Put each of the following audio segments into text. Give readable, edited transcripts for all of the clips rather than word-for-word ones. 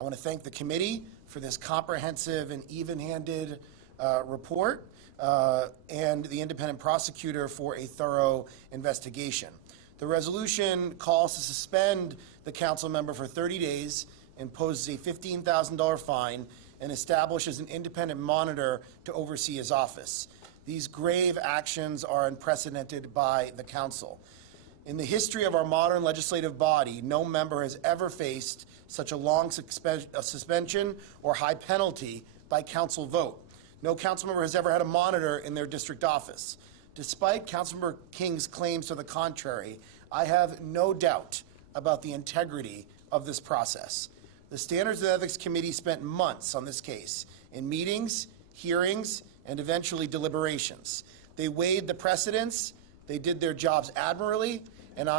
I want to thank the committee for this comprehensive and even-handed report and the independent prosecutor for a thorough investigation. The resolution calls to suspend the council member for 30 days, imposes a $15,000 fine, and establishes an independent monitor to oversee his office. These grave actions are unprecedented by the council. In the history of our modern legislative body, no member has ever faced such a long suspension or high penalty by council vote. No council member has ever had a monitor in their district office. Despite Councilmember King's claims to the contrary, I have no doubt about the integrity of this process. The Standards and Ethics Committee spent months on this case in meetings, hearings, and eventually deliberations. They weighed the precedents, they did their jobs admirably, and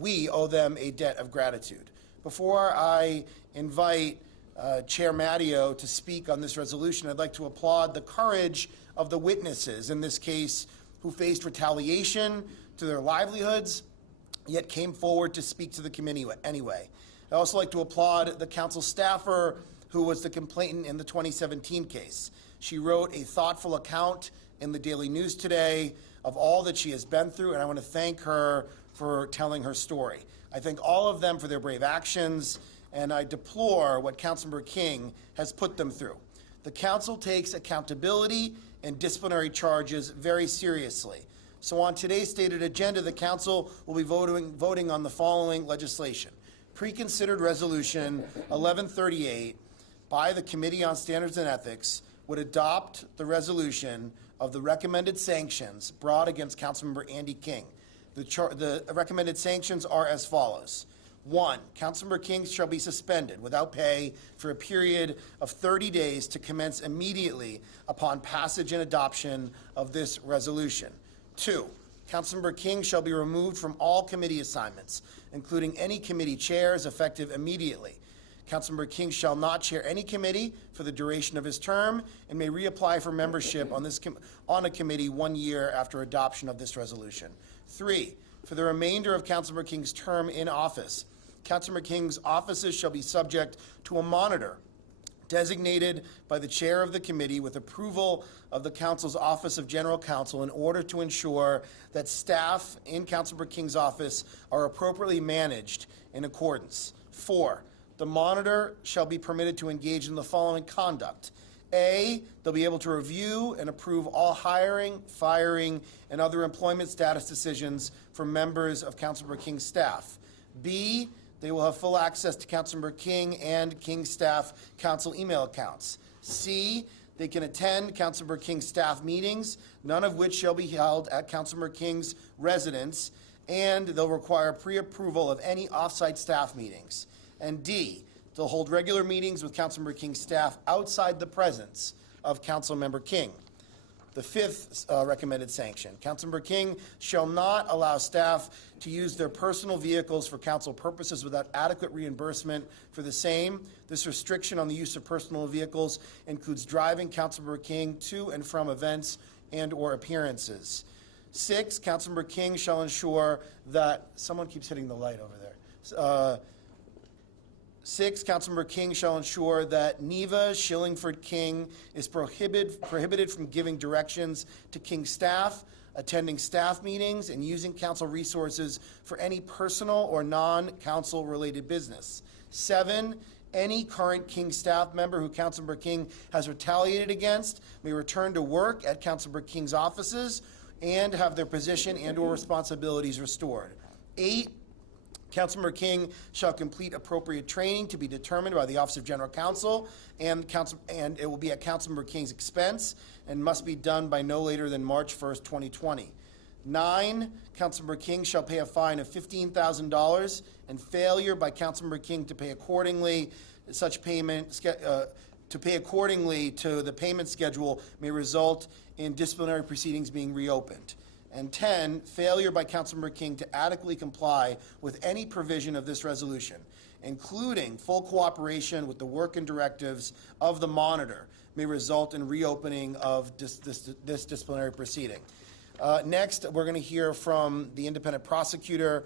we owe them a debt of gratitude. Before I invite Chair Matteo to speak on this resolution, I'd like to applaud the courage of the witnesses in this case who faced retaliation to their livelihoods, yet came forward to speak to the committee anyway. I'd also like to applaud the council staffer who was the complainant in the 2017 case. She wrote a thoughtful account in the Daily News today of all that she has been through, and I want to thank her for telling her story. I thank all of them for their brave actions, and I deplore what Councilmember King has put them through. The council takes accountability and disciplinary charges very seriously. So on today's stated agenda, the council will be voting on the following legislation. Preconsidered Resolution 1138 by the Committee on Standards and Ethics would adopt the resolution of the recommended sanctions brought against Councilmember Andy King. The recommended sanctions are as follows. 1, Councilmember King shall be suspended without pay for a period of 30 days to commence immediately upon passage and adoption of this resolution. 2, Councilmember King shall be removed from all committee assignments, including any committee chairs, effective immediately. Councilmember King shall not chair any committee for the duration of his term and may reapply for membership on a committee 1 year after adoption of this resolution. 3, for the remainder of Councilmember King's term in office, Councilmember King's offices shall be subject to a monitor designated by the chair of the committee with approval of the council's Office of General Counsel in order to ensure that staff in Councilmember King's office are appropriately managed in accordance. 4, the monitor shall be permitted to engage in the following conduct. A, they'll be able to review and approve all hiring, firing, and other employment status decisions for members of Councilmember King's staff. B, they will have full access to Councilmember King and King staff council email accounts. C, they can attend Councilmember King's staff meetings, none of which shall be held at Councilmember King's residence, and they'll require pre-approval of any off-site staff meetings. And D, they'll hold regular meetings with Councilmember King's staff outside the presence of Councilmember King. The 5th recommended sanction, Councilmember King shall not allow staff to use their personal vehicles for council purposes without adequate reimbursement for the same. This restriction on the use of personal vehicles includes driving Councilmember King to and from events and or appearances. 6, Councilmember King shall ensure that, someone keeps hitting the light over there. 6, Councilmember King shall ensure that Neva Shillingford King is prohibited from giving directions to King staff, attending staff meetings, and using council resources for any personal or non-council related business. 7, any current King staff member who Councilmember King has retaliated against may return to work at Councilmember King's offices and have their position and or responsibilities restored. 8, Councilmember King shall complete appropriate training to be determined by the Office of General Counsel, and it will be at Councilmember King's expense and must be done by no later than March 1st, 2020. 9, Councilmember King shall pay a fine of $15,000, and failure by Councilmember King to pay accordingly such payment to pay accordingly to the payment schedule may result in disciplinary proceedings being reopened. And 10, failure by Councilmember King to adequately comply with any provision of this resolution, including full cooperation with the work and directives of the monitor, may result in reopening of this disciplinary proceeding. Next, we're going to hear from the independent prosecutor,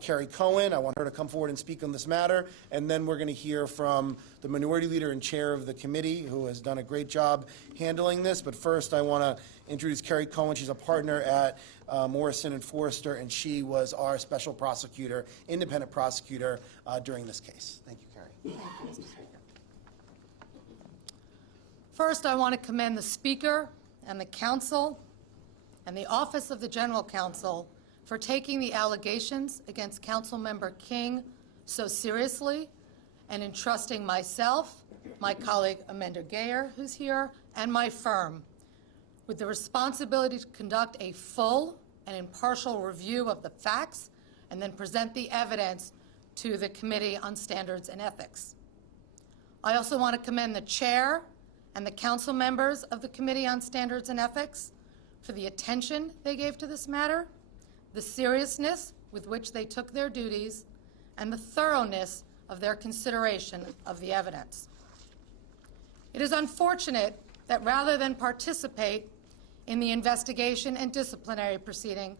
Carrie Cohen. I want her to come forward and speak on this matter. And then we're going to hear from the Minority Leader and Chair of the committee, who has done a great job handling this. But first, I want to introduce Carrie Cohen. She's a partner at Morrison and Forrester, and she was our special prosecutor, independent prosecutor during this case. Thank you, Carrie. Thank you, Mr. Speaker. First, I want to commend the Speaker and the Council and the Office of the General Counsel for taking the allegations against Councilmember King so seriously and entrusting myself, my colleague Amanda Gayer, who's here, and my firm with the responsibility to conduct a full and impartial review of the facts and then present the evidence to the Committee on Standards and Ethics. I also want to commend the Chair and the Council members of the Committee on Standards and Ethics for the attention they gave to this matter, the seriousness with which they took their duties, and the thoroughness of their consideration of the evidence. It is unfortunate that rather than participate in the investigation and disciplinary proceeding,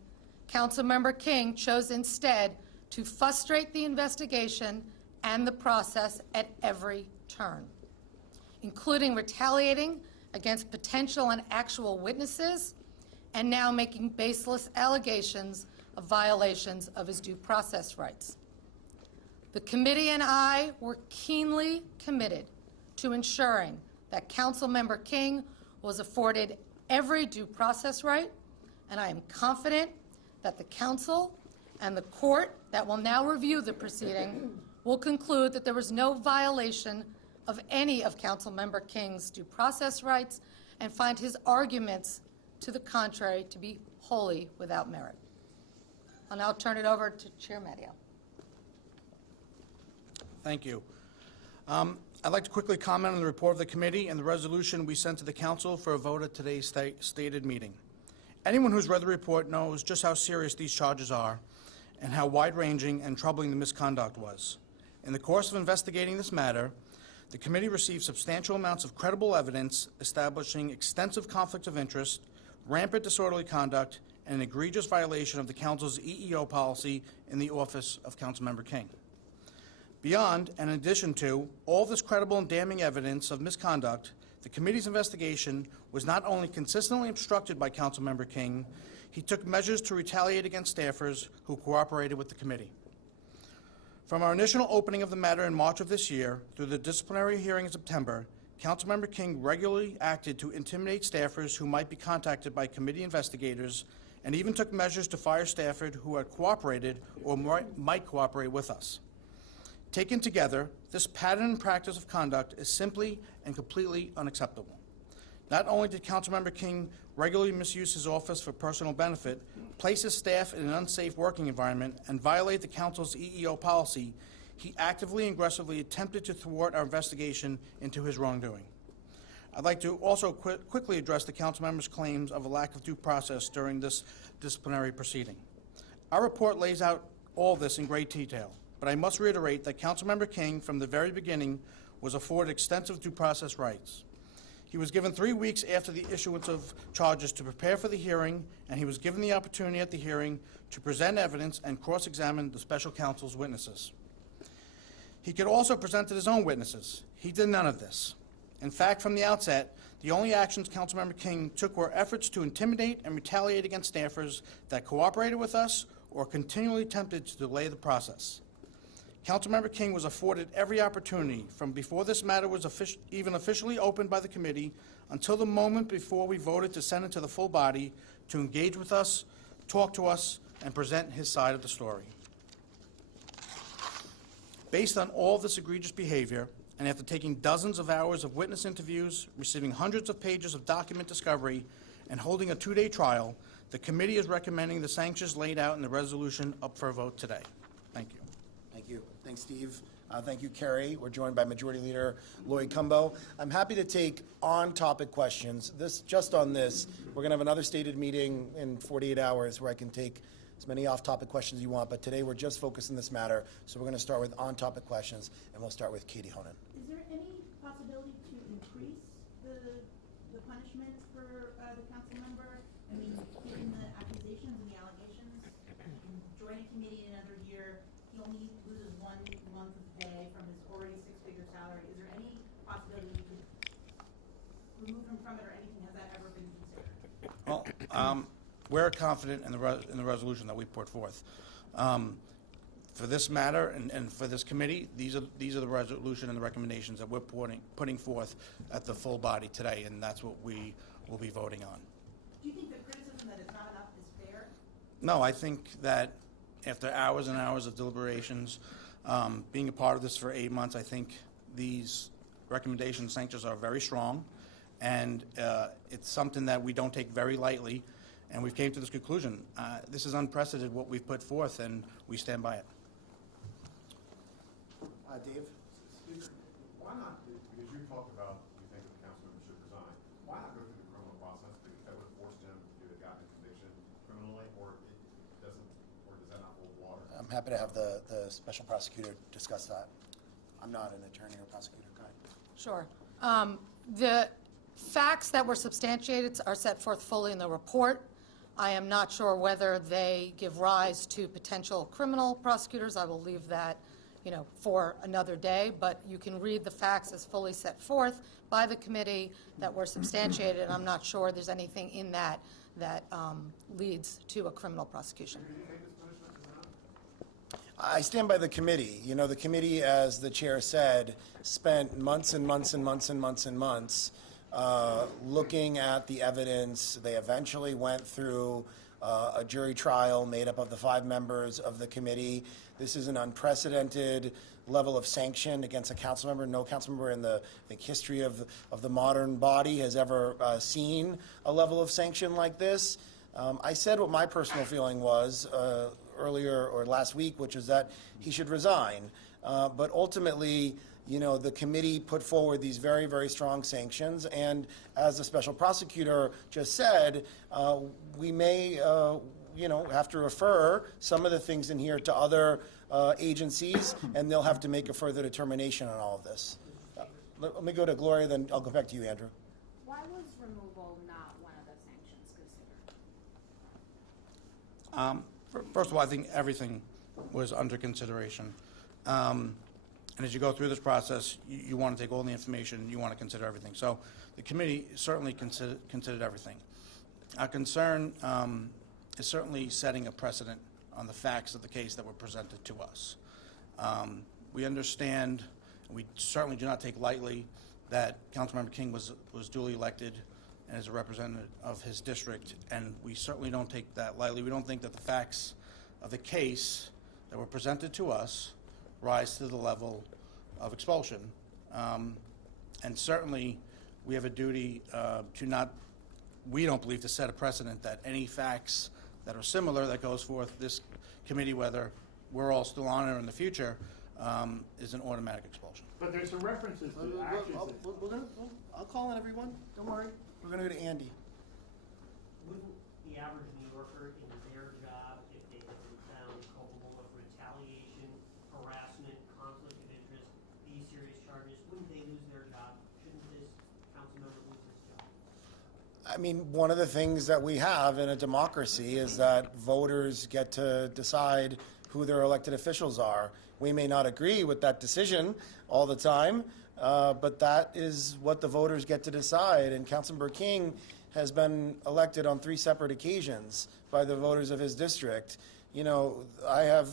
Councilmember King chose instead to frustrate the investigation and the process at every turn, including retaliating against potential and actual witnesses, and now making baseless allegations of violations of his due process rights. The committee and I were keenly committed to ensuring that Councilmember King was afforded every due process right, and I am confident that the Council and the court that will now review the proceeding will conclude that there was no violation of any of Councilmember King's due process rights and find his arguments to the contrary to be wholly without merit. I'll now turn it over to Chair Matteo. Thank you. I'd like to quickly comment on the report of the committee and the resolution we sent to the council for a vote at today's stated meeting. Anyone who's read the report knows just how serious these charges are and how wide-ranging and troubling the misconduct was. In the course of investigating this matter, the committee received substantial amounts of credible evidence establishing extensive conflict of interest, rampant disorderly conduct, and an egregious violation of the council's EEO policy in the office of Councilmember King. Beyond, and in addition to, all this credible and damning evidence of misconduct, the committee's investigation was not only consistently obstructed by Councilmember King, he took measures to retaliate against staffers who cooperated with the committee. From our initial opening of the matter in March of this year through the disciplinary hearing in September, Councilmember King regularly acted to intimidate staffers who might be contacted by committee investigators and even took measures to fire staffers who had cooperated or might cooperate with us. Taken together, this pattern and practice of conduct is simply and completely unacceptable. Not only did Councilmember King regularly misuse his office for personal benefit, place his staff in an unsafe working environment, and violate the council's EEO policy, he actively and aggressively attempted to thwart our investigation into his wrongdoing. I'd like to also quickly address the council member's claims of a lack of due process during this disciplinary proceeding. Our report lays out all this in great detail, but I must reiterate that Councilmember King, from the very beginning, was afforded extensive due process rights. He was given 3 weeks after the issuance of charges to prepare for the hearing, and he was given the opportunity at the hearing to present evidence and cross-examine the special counsel's witnesses. He could also present his own witnesses. He did none of this. In fact, from the outset, the only actions Councilmember King took were efforts to intimidate and retaliate against staffers that cooperated with us or continually attempted to delay the process. Councilmember King was afforded every opportunity from before this matter was even officially opened by the committee until the moment before we voted to send it to the full body to engage with us, talk to us, and present his side of the story. Based on all this egregious behavior, and after taking dozens of hours of witness interviews, receiving hundreds of pages of document discovery, and holding a 2-day trial, the committee is recommending the sanctions laid out in the resolution up for a vote today. Thank you. Thank you. Thanks, Steve. Thank you, Carrie. We're joined by Majority Leader Lloyd Cumbo. I'm happy to take on-topic questions. Just on this, we're going to have another stated meeting in 48 hours where I can take as many off-topic questions as you want, but today we're just focused on this matter, so we're going to start with on-topic questions, and we'll start with Katie Honan. Is there any possibility to increase the punishment for the council member? I mean, given the accusations and the allegations? join a committee in another year, he only loses 1 month of pay from his already six-figure salary. Is there any possibility you could remove him from it or anything? Has that ever been considered? Well, we're confident in the resolution that we put forth. For this matter and for this committee, these are the resolution and the recommendations that we're putting forth at the full body today, and that's what we will be voting on. Do you think the criticism that it's not enough is fair? No, I think that after hours and hours of deliberations, being a part of this for 8 months, I think these recommendations, sanctions are very strong, and it's something that we don't take very lightly, and we've came to this conclusion. This is unprecedented what we've put forth, and we stand by it. Dave? Speaker, why not, because you talked about, you think that the council member should resign, why not go through the criminal process? Because that would have forced him to have gotten a conviction criminally, or it doesn't, or does that not hold water? I'm happy to have the special prosecutor discuss that. I'm not an attorney or prosecutor. Go ahead. Sure. The facts that were substantiated are set forth fully in the report. I am not sure whether they give rise to potential criminal prosecutors. I will leave that, for another day, but you can read the facts as fully set forth by the committee that were substantiated, and I'm not sure there's anything in that leads to a criminal prosecution. I stand by the committee. The committee, as the chair said, spent months and months and months and months and months looking at the evidence. They eventually went through a jury trial made up of the 5 members of the committee. This is an unprecedented level of sanction against a council member. No council member in the history of the modern body has ever seen a level of sanction like this. I said what my personal feeling was earlier or last week, which is that he should resign. But ultimately, the committee put forward these very, very strong sanctions, and as the special prosecutor just said, we may, have to refer some of the things in here to other agencies, and they'll have to make a further determination on all of this. Let me go to Gloria, then I'll go back to you, Andrew. Why was removal not one of the sanctions considered? First of all, I think everything was under consideration. And as you go through this process, you want to take all the information, you want to consider everything. So the committee certainly considered everything. Our concern is certainly setting a precedent on the facts of the case that were presented to us. We understand, we certainly do not take lightly that Councilmember King was duly elected and is a representative of his district, and we certainly don't take that lightly. We don't think that the facts of the case that were presented to us rise to the level of expulsion. And certainly, we have a duty to not, we don't believe, to set a precedent that any facts that are similar that goes forth this committee, whether we're all still on it in the future, is an automatic expulsion. But there's some references to actions that... I'll call on everyone. Don't worry. We're going to go to Andy. Wouldn't the average New Yorker in their job, if they had been found culpable of retaliation, harassment, conflict of interest, these serious charges, wouldn't they lose their job? Shouldn't this council member lose his job? I mean, one of the things that we have in a democracy is that voters get to decide who their elected officials are. We may not agree with that decision all the time, but that is what the voters get to decide. And Councilmember King has been elected on 3 separate occasions by the voters of his district. I have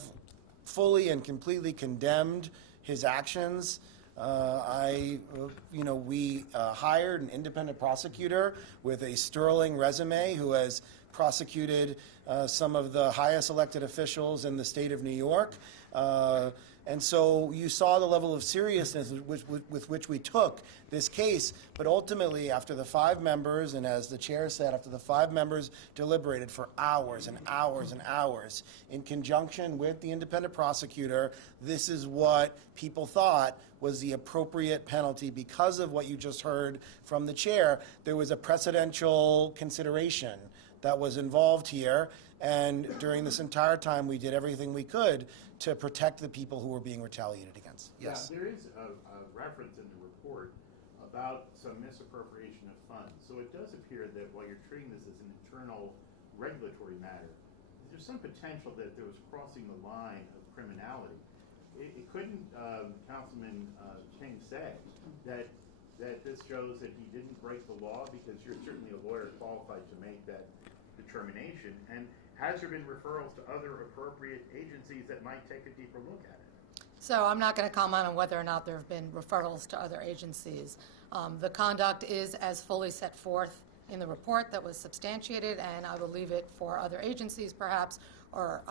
fully and completely condemned his actions. We hired an independent prosecutor with a sterling resume who has prosecuted some of the highest elected officials in the state of New York. And so you saw the level of seriousness with which we took this case. But ultimately, after the 5 members, and as the chair said, after the 5 members deliberated for hours and hours and hours, in conjunction with the independent prosecutor, this is what people thought was the appropriate penalty because of what you just heard from the chair. There was a precedential consideration that was involved here. And during this entire time, we did everything we could to protect the people who were being retaliated against. Yes. Yeah, there is a reference in the report about some misappropriation of funds. So it does appear that while you're treating this as an internal regulatory matter, there's some potential that there was crossing the line of criminality. It couldn't Councilman King say that this shows that he didn't break the law, because you're certainly a lawyer qualified to make that determination? And has there been referrals to other appropriate agencies that might take a deeper look at it? So I'm not going to comment on whether or not there have been referrals to other agencies. The conduct is as fully set forth in the report that was substantiated, and I will leave it for other agencies perhaps, or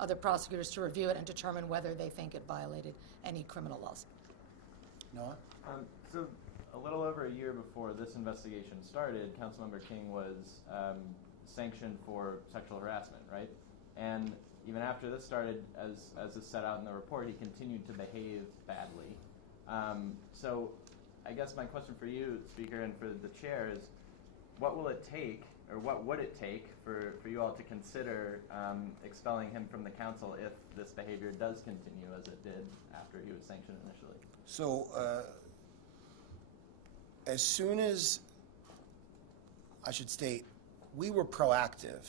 other prosecutors to review it and determine whether they think it violated any criminal laws. Noah? So a little over a year before this investigation started, Councilmember King was sanctioned for sexual harassment, right? And even after this started, as is set out in the report, he continued to behave badly. So I guess my question for you, Speaker, and for the chair is, what will it take, or what would it take for you all to consider expelling him from the council if this behavior does continue as it did after he was sanctioned initially? So as soon as, I should state, we were proactive.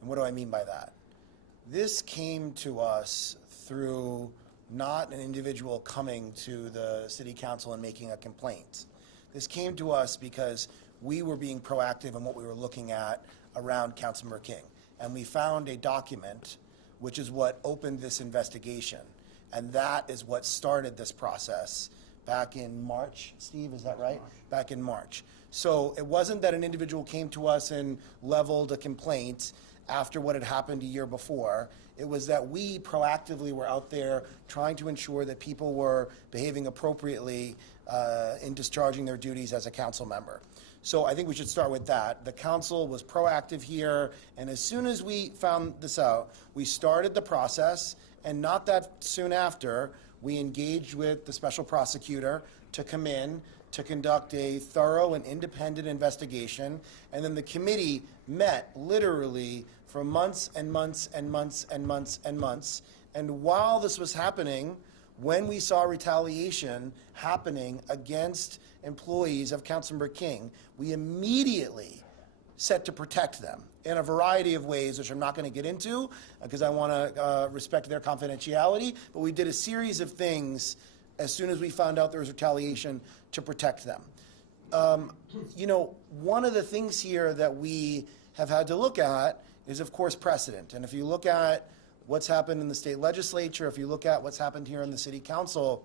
And what do I mean by that? This came to us through not an individual coming to the city council and making a complaint. This came to us because we were being proactive in what we were looking at around Councilmember King. And we found a document, which is what opened this investigation. And that is what started this process back in March. Steve, is that right? Back in March. So it wasn't that an individual came to us and leveled a complaint after what had happened a year before. It was that we proactively were out there trying to ensure that people were behaving appropriately in discharging their duties as a council member. So I think we should start with that. The council was proactive here, and as soon as we found this out, we started the process, and not that soon after, we engaged with the special prosecutor to come in to conduct a thorough and independent investigation, and then the committee met literally for months and months and months and months and months. And while this was happening, when we saw retaliation happening against employees of Councilmember King, we immediately set to protect them in a variety of ways, which I'm not going to get into because I want to respect their confidentiality, but we did a series of things as soon as we found out there was retaliation to protect them. You know, one of the things here that we have had to look at is, of course, precedent. And if you look at what's happened in the state legislature, if you look at what's happened here in the city council,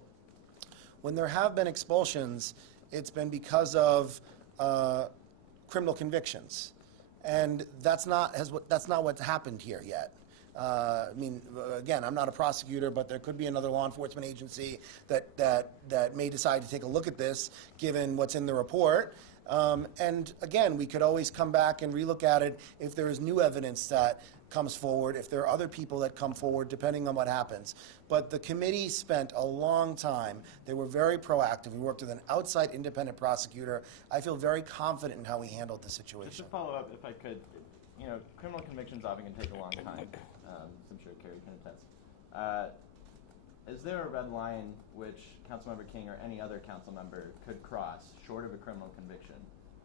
when there have been expulsions, it's been because of criminal convictions. And that's not what's happened here yet. I mean, again, I'm not a prosecutor, but there could be another law enforcement agency that may decide to take a look at this, given what's in the report. And again, we could always come back and relook at it if there is new evidence that comes forward, if there are other people that come forward, depending on what happens. But the committee spent a long time. They were very proactive. We worked with an outside independent prosecutor. I feel very confident in how we handled the situation. Just to follow up, if I could, you know, criminal convictions often can take a long time, as I'm sure Carrie can attest. Is there a red line which Councilmember King or any other council member could cross, short of a criminal conviction,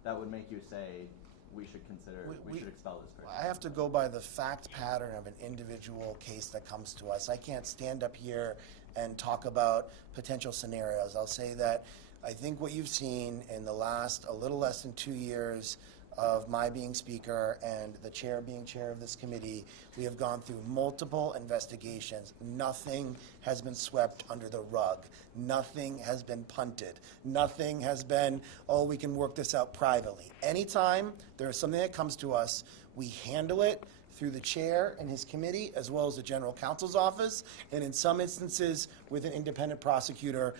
that would make you say we should consider, we should expel this person? I have to go by the fact pattern of an individual case that comes to us. I can't stand up here and talk about potential scenarios. I'll say that I think what you've seen in the last a little less than 2 years of my being speaker and the chair being chair of this committee, we have gone through multiple investigations. Nothing has been swept under the rug. Nothing has been punted. Nothing has been, oh, we can work this out privately. Anytime there is something that comes to us, we handle it through the chair and his committee, as well as the general counsel's office, and in some instances with an independent prosecutor,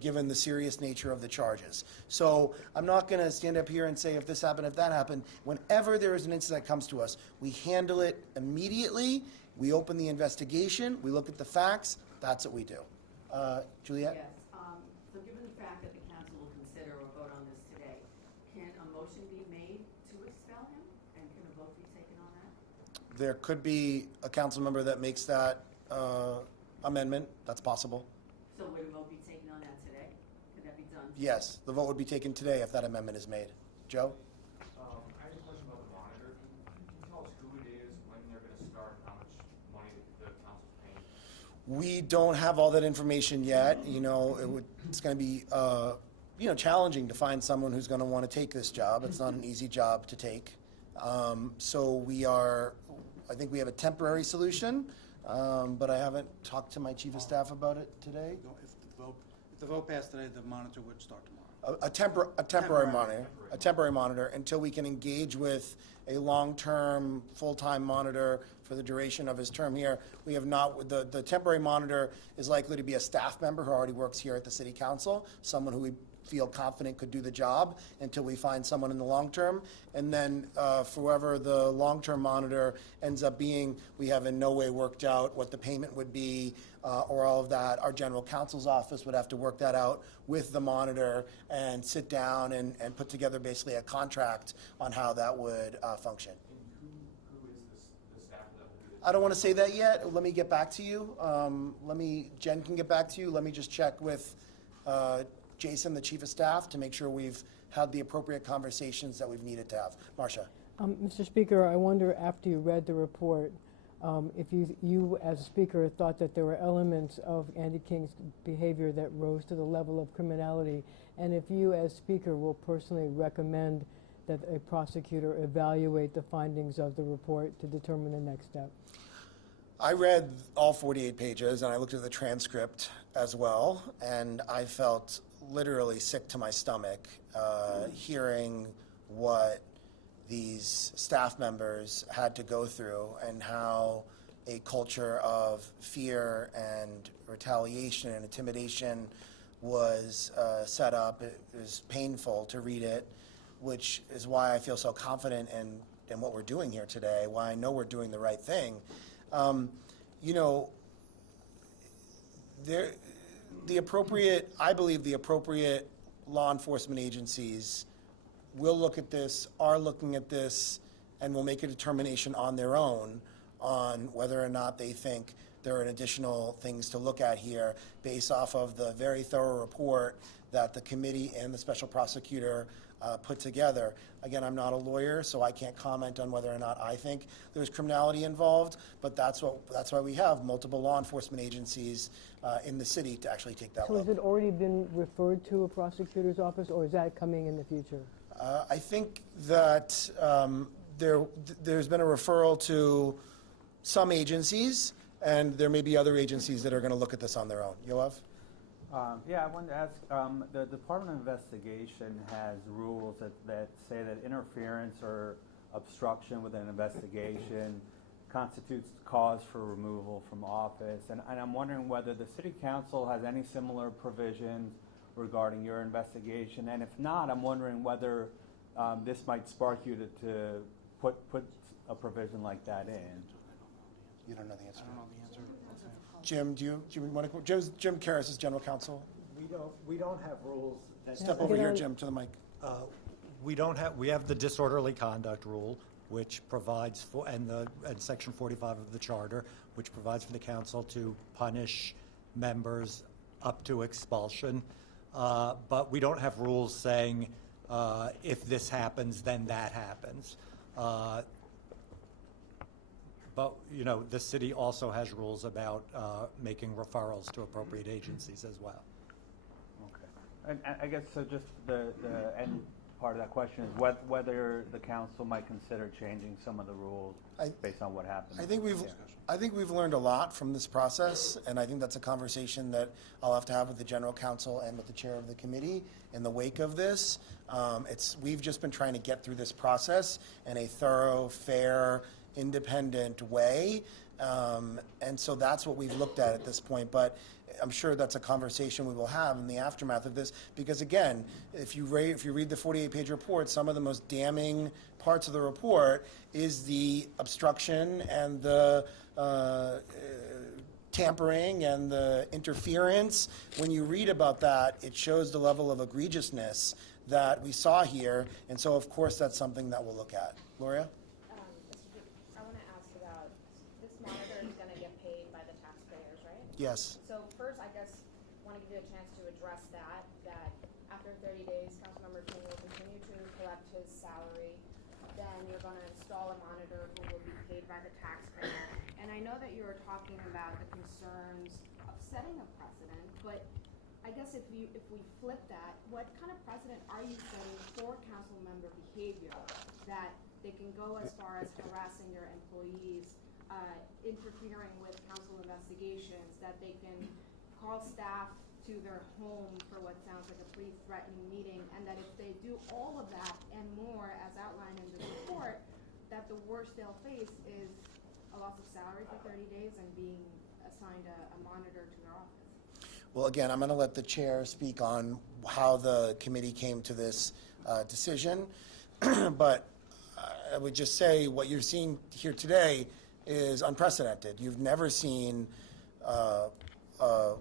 given the serious nature of the charges. So I'm not going to stand up here and say if this happened, if that happened. Whenever there is an incident that comes to us, we handle it immediately. We open the investigation. We look at the facts. That's what we do. Juliet? Yes. So given the fact that the council will consider or vote on this today, can a motion be made to expel him? And can a vote be taken on that? There could be a council member that makes that amendment. That's possible. So would a vote be taken on that today? Could that be done? Yes, the vote would be taken today if that amendment is made. Joe? I have a question about the monitor. Can you tell us who it is, when they're going to start? We don't have all that information yet. It's going to be, challenging to find someone who's going to want to take this job. It's not an easy job to take. So I think we have a temporary solution, but I haven't talked to my chief of staff about it today. If the vote passed today, the monitor would start tomorrow. A temporary monitor until we can engage with a long-term, full-time monitor for the duration of his term here. We have not, the temporary monitor is likely to be a staff member who already works here at the city council, someone who we feel confident could do the job until we find someone in the long term. And then for whoever the long-term monitor ends up being, we have in no way worked out what the payment would be or all of that. Our general counsel's office would have to work that out with the monitor and sit down and put together basically a contract on how that would function. Who is the staff level? I don't want to say that yet. Let me get back to you. Jen can get back to you. Let me just check with Jason, the chief of staff, to make sure we've had the appropriate conversations that we've needed to have. Marcia. Mr. Speaker, I wonder, after you read the report, if you as a speaker thought that there were elements of Andy King's behavior that rose to the level of criminality, and if you as speaker will personally recommend that a prosecutor evaluate the findings of the report to determine the next step. I read all 48 pages and I looked at the transcript as well, and I felt literally sick to my stomach hearing what these staff members had to go through and how a culture of fear and retaliation and intimidation was set up. It was painful to read it, which is why I feel so confident in what we're doing here today, why I know we're doing the right thing. I believe the appropriate law enforcement agencies will look at this, are looking at this, and will make a determination on their own on whether or not they think there are additional things to look at here based off of the very thorough report that the committee and the special prosecutor put together. Again, I'm not a lawyer, so I can't comment on whether or not I think there's criminality involved, but that's why we have multiple law enforcement agencies in the city to actually take that So look. has it already been referred to a prosecutor's office, or is that coming in the future? I think that there's been a referral to some agencies, and there may be other agencies that are going to look at this on their own. Yoav? Yeah, I wanted to ask, the Department of Investigation has rules that say that interference or obstruction with an investigation constitutes cause for removal from office. And I'm wondering whether the City Council has any similar provisions regarding your investigation. And if not, I'm wondering whether this might spark you to put a provision like that in. You don't know the answer. I don't know the answer. Jim, do you want to? Jim Karras is general counsel. We don't have rules that Step over here, Jim, to the mic. we have the disorderly conduct rule, which provides for, and section 45 of the charter, which provides for the council to punish members up to expulsion. But we don't have rules saying if this happens, then that happens. But, the city also has rules about making referrals to appropriate agencies as well. Okay. And I guess, so just the end part of that question is whether the council might consider changing some of the rules based on what happened. I think we've learned a lot from this process, and I think that's a conversation that I'll have to have with the general counsel and with the chair of the committee in the wake of this. We've just been trying to get through this process in a thorough, fair, independent way, and so that's what we've looked at this point. But I'm sure that's a conversation we will have in the aftermath of this, because again, if you read the 48-page report, some of the most damning parts of the report is the obstruction and the tampering and the interference. When you read about that, it shows the level of egregiousness that we saw here, and so of course that's something that we'll look at. Gloria? I want to ask about, this monitor is going to get paid by the taxpayers, right? Yes. So first, I guess, want to give you a chance to address that after 30 days, Councilmember King will continue to collect his salary. Then you're going to install a monitor who will be paid by the taxpayer. And I know that you were talking about the concerns of setting a precedent, but I guess if we flip that, what kind of precedent are you setting for council member behavior that they can go as far as harassing your employees, interfering with council investigations, that they can call staff to their home for what sounds like a pretty threatening meeting, and that if they do all of that and more as outlined in the report, that the worst they'll face is a loss of salary for 30 days and being assigned a monitor to their office? Well, again, I'm going to let the chair speak on how the committee came to this decision, but I would just say what you're seeing here today is unprecedented. You've never seen a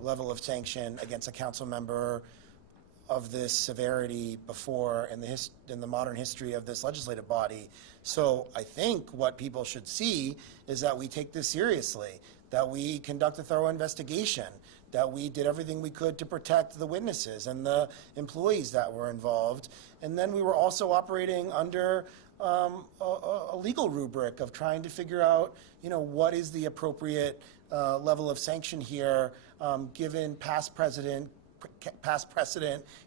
level of sanction against a council member of this severity before in the modern history of this legislative body. So I think what people should see is that we take this seriously, that we conduct a thorough investigation, that we did everything we could to protect the witnesses and the employees that were involved. And then we were also operating under a legal rubric of trying to figure out, what is the appropriate level of sanction here, given past precedent,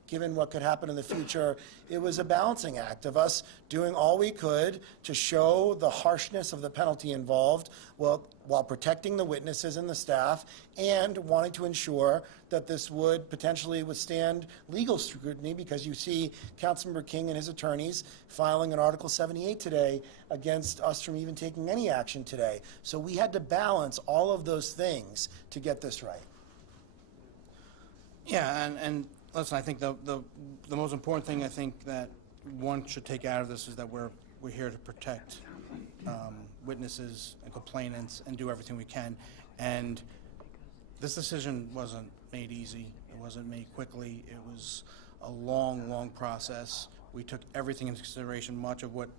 given what could happen in the future. It was a balancing act of us doing all we could to show the harshness of the penalty involved while protecting the witnesses and the staff and wanting to ensure that this would potentially withstand legal scrutiny, because you see Councilmember King and his attorneys filing an Article 78 today against us from even taking any action today. So we had to balance all of those things to get this right. Yeah, and listen, I think the most important thing I think that one should take out of this is that we're here to protect witnesses and complainants and do everything we can. And this decision wasn't made easy. It wasn't made quickly. It was a long, long process. We took everything into consideration, much of what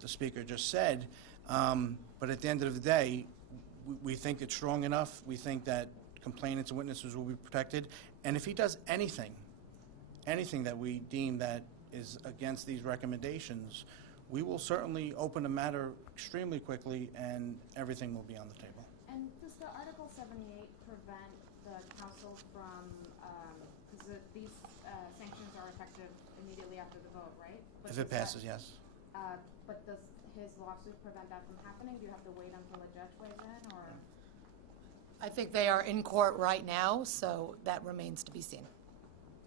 the speaker just said. But at the end of the day, we think it's strong enough. We think that complainants and witnesses will be protected. And if he does anything that we deem that is against these recommendations, we will certainly open the matter extremely quickly, and everything will be on the table. And does the Article 78 prevent the council from, because these sanctions are effective immediately after the vote, right? But If it passes, yes. But does his lawsuit prevent that from happening? Do you have to wait until a judge weighs in, or? I think they are in court right now, so that remains to be seen.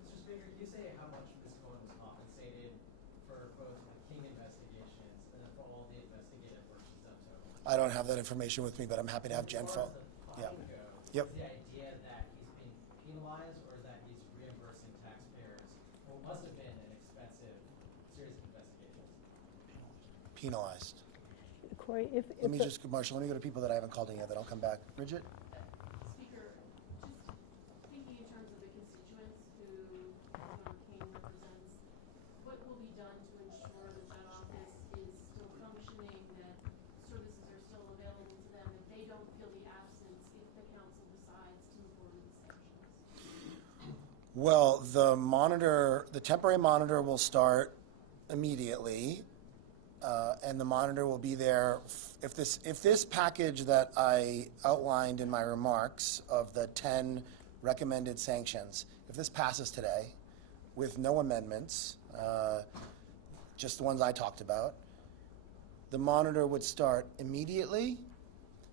Mr. Speaker, can you say how much Ms. Cohen was compensated for both the King investigations and then for all the investigative work she's done so far? I don't have that information with me, but I'm happy to have Jen follow. Yeah. Yep. Is the idea that he's being penalized, or that he's reimbursing taxpayers what must have been an expensive series of investigations? Penalized. Corey, Let me just, Marshall, let me go to people that I haven't called in yet, then I'll come back. Bridget? Speaker, just thinking in terms of the constituents who Councilmember King represents, what will be done to ensure that that office is still functioning, that services are still available to them, that they don't feel the absence if the council decides to move forward with sanctions? Well, the temporary monitor will start immediately, and the monitor will be there. If this package that I outlined in my remarks of the 10 recommended sanctions, if this passes today with no amendments, just the ones I talked about, the monitor would start immediately,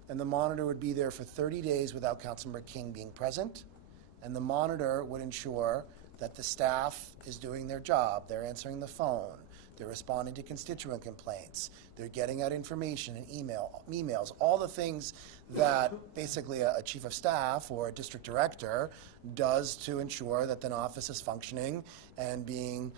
and the monitor would be there for 30 days without Councilmember King being present, and the monitor would ensure that the staff is doing their job. They're answering the phone. They're responding to constituent complaints. They're getting out information and emails, all the things that basically a chief of staff or a district director does to ensure that an office is functioning and being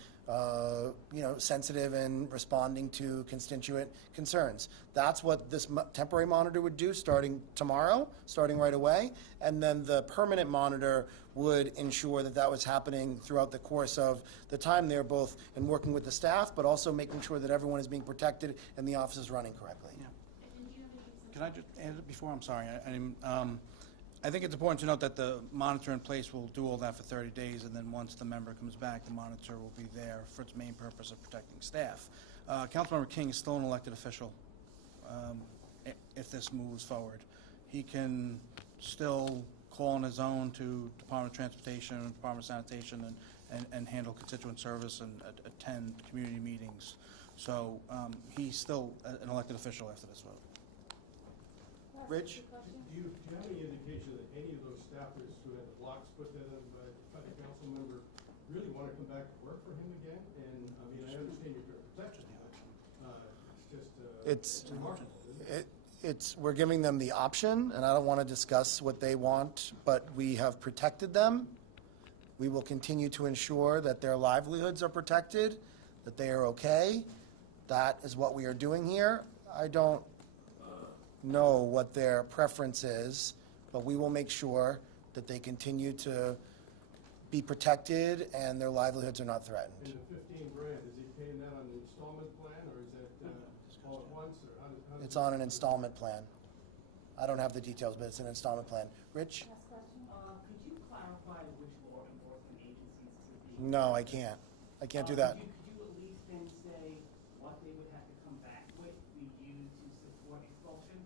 sensitive and responding to constituent concerns. That's what this temporary monitor would do starting tomorrow, starting right away, and then the permanent monitor would ensure that that was happening throughout the course of the time there, both in working with the staff, but also making sure that everyone is being protected and the office is running correctly. Yeah. Can I just add it before? I'm sorry. I think it's important to note that the monitor in place will do all that for 30 days, and then once the member comes back, the monitor will be there for its main purpose of protecting staff. Councilmember King is still an elected official if this moves forward. he can still call on his own to Department of Transportation, Department of Sanitation, and handle constituent service and attend community meetings. So he's still an elected official after this vote. Rich? Do you have any indication that any of those staffers who had the blocks put in by the council member really want to come back to work for him again? And, I mean, I understand you're going to protect him, but it's remarkable, isn't it? We're giving them the option, and I don't want to discuss what they want, but we have protected them. We will continue to ensure that their livelihoods are protected, that they are okay. That is what we are doing here. I don't know what their preference is, but we will make sure that they continue to be protected and their livelihoods are not threatened. And the 15 grand, is he paying that on an installment plan, or is that all at once, or how does It's on an installment plan. I don't have the details, but it's an installment plan. Rich? Could you clarify which law enforcement agencies could be? No, I can't. I can't do that. Could you at least then say what they would have to come back with for you to support expulsion?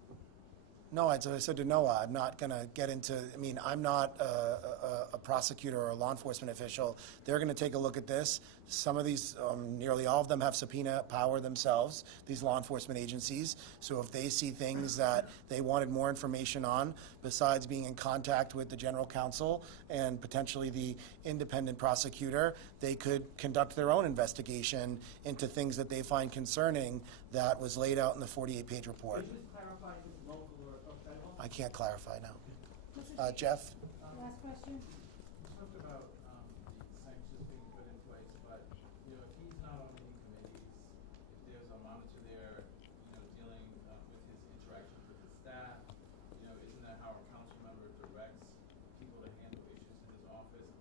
No, as I said to Noah, I'm not going to get into, I mean, I'm not a prosecutor or a law enforcement official. They're going to take a look at this. Some of these, nearly all of them have subpoena power themselves, these law enforcement agencies. So if they see things that they wanted more information on, besides being in contact with the general counsel and potentially the independent prosecutor, they could conduct their own investigation into things that they find concerning that was laid out in the 48-page report. Could you just clarify if it's local or federal? I can't clarify now. Jeff? Last question? You talked about the sanctions being put in place, but, you know, if he's not on any committees, if there's a monitor there, you know, dealing with his interactions with the staff, you know, isn't that how a council member directs people to handle issues in his office?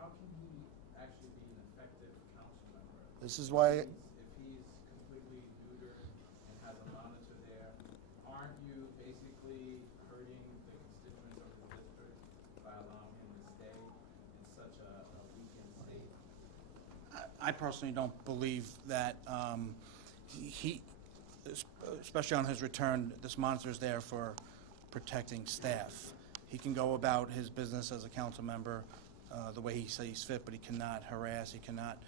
How can he actually be an effective council member? This is why If he's completely neutered and has a monitor there, aren't you basically hurting the constituents of the district by allowing him to stay in such a weakened state? I personally don't believe that especially on his return, this monitor is there for protecting staff. He can go about his business as a council member the way he sees fit, but he cannot harass, he cannot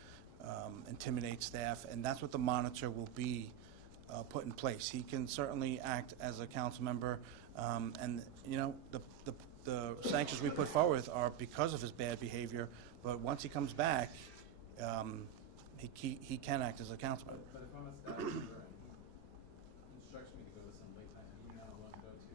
intimidate staff, and that's what the monitor will be put in place. He can certainly act as a council member, and you know, the sanctions we put forward are because of his bad behavior, but once he comes back, he can act as a council member. But if I'm a staff member and he instructs me to go to some late night meeting I don't want to go to,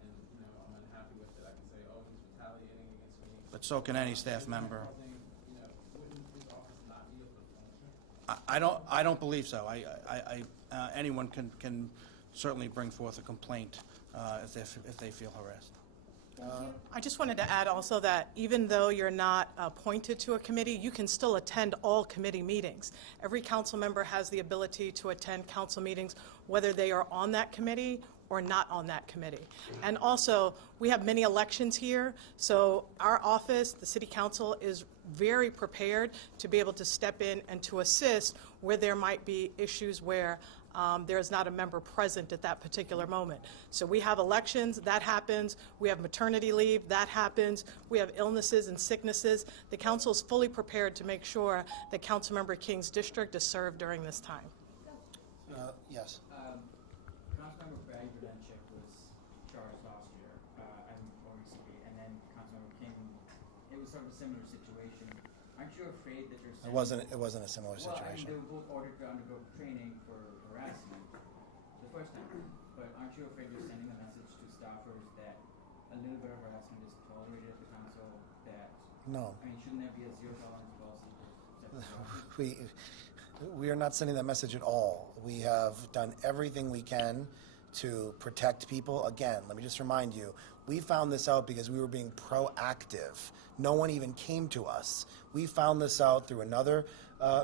and, you know, I'm unhappy with it, I can say, oh, he's retaliating against me. But so can any staff member. You know, wouldn't his office not be able to function? I don't believe so. Anyone can certainly bring forth a complaint if they feel harassed. I just wanted to add also that even though you're not appointed to a committee, you can still attend all committee meetings. Every council member has the ability to attend council meetings, whether they are on that committee or not on that committee. And also, we have many elections here, so our office, the city council, is very prepared to be able to step in and to assist where there might be issues where there is not a member present at that particular moment. So we have elections, that happens. We have maternity leave, that happens. We have illnesses and sicknesses. The council is fully prepared to make sure that Councilmember King's district is served during this time. Yes. Councilmember Bradford was charged last year, more recently, and then Councilmember King, it was sort of a similar situation. Aren't you afraid that you're sending... It wasn't a similar situation. Well, I mean, they were both ordered to undergo training for harassment the first time, but aren't you afraid you're sending a message to staffers that a little bit of harassment is tolerated at the council, that... No. I mean, shouldn't there be a zero tolerance policy for sexual harassment? We are not sending that message at all. We have done everything we can to protect people. Again, let me just remind you, we found this out because we were being proactive. No one even came to us. We found this out through another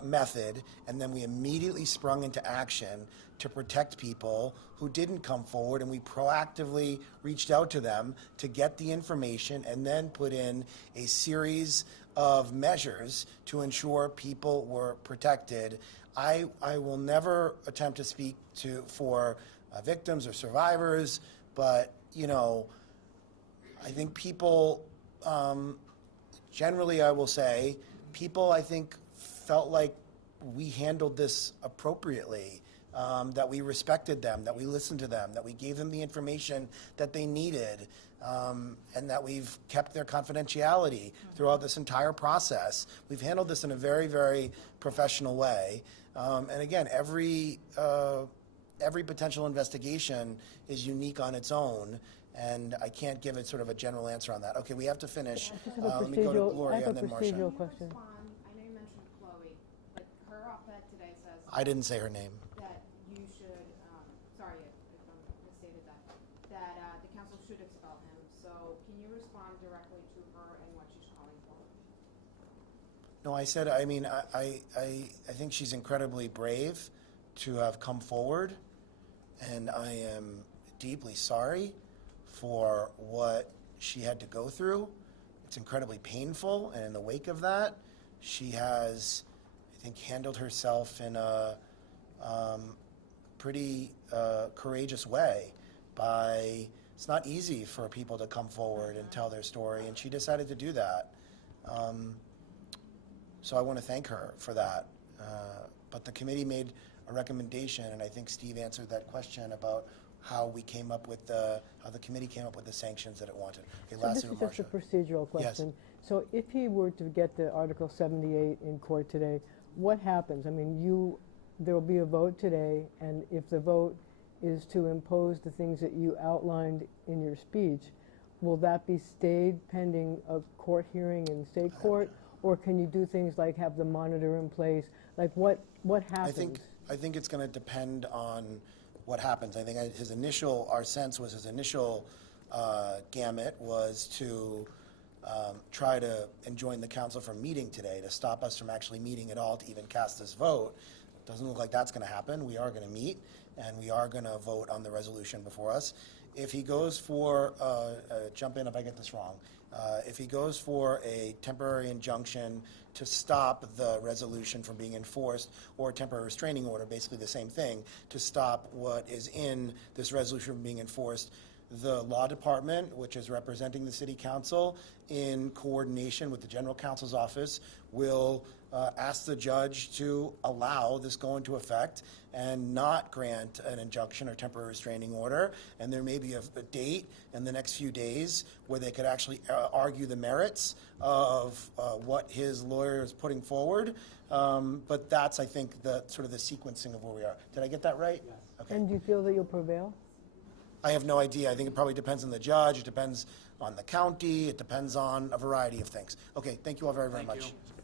method, and then we immediately sprung into action to protect people who didn't come forward, and we proactively reached out to them to get the information and then put in a series of measures to ensure people were protected. I will never attempt to speak for victims or survivors, but you know, I think people, generally, I will say, people, I think, felt like we handled this appropriately, that we respected them, that we listened to them, that we gave them the information that they needed, and that we've kept their confidentiality throughout this entire process. We've handled this in a very, very professional way. And again, every potential investigation is unique on its own, and I can't give it sort of a general answer on that. Okay, we have to finish. Let me go to Gloria and then Marcia. Procedural question. I know you mentioned Chloe, but her op-ed today says I didn't say her name. that you should, sorry if I misstated that the council should expel him. So can you respond directly to her and what she's calling for? No, I said, I mean, I think she's incredibly brave to have come forward, and I am deeply sorry for what she had to go through. It's incredibly painful, and in the wake of that, she has, I think, handled herself in a pretty courageous way by, it's not easy for people to come forward and tell their story, and she decided to do that. So I want to thank her for that. But the committee made a recommendation, and I think Steve answered that question about how we came up with how the committee came up with the sanctions that it wanted. Okay, So lastly, this is Marcia. just a procedural question. So if he were to get the Article 78 in court today, what happens? I mean, there will be a vote today, and if the vote is to impose the things that you outlined in your speech, will that be stayed pending a court hearing in state court? Or can you do things like have the monitor in place? Like what happens? I think it's going to depend on what happens. I think our sense was his initial gamut was to try to enjoin the council from meeting today, to stop us from actually meeting at all, to even cast this vote. Doesn't look like that's going to happen. We are going to meet, and we are going to vote on the resolution before us. If he goes for, jump in if I get this wrong, if he goes for a temporary injunction to stop the resolution from being enforced, or a temporary restraining order, basically the same thing, to stop what is in this resolution from being enforced, the law department, which is representing the city council in coordination with the general counsel's office, will ask the judge to allow this go into effect and not grant an injunction or temporary restraining order. And there may be a date in the next few days where they could actually argue the merits of what his lawyer is putting forward. But that's, I think, the sort of the sequencing of where we are. Did I get that right? Yes. Okay. And do you feel that you'll prevail? I have no idea. I think it probably depends on the judge. It depends on the county. It depends on a variety of things. Okay, thank you all very, very much.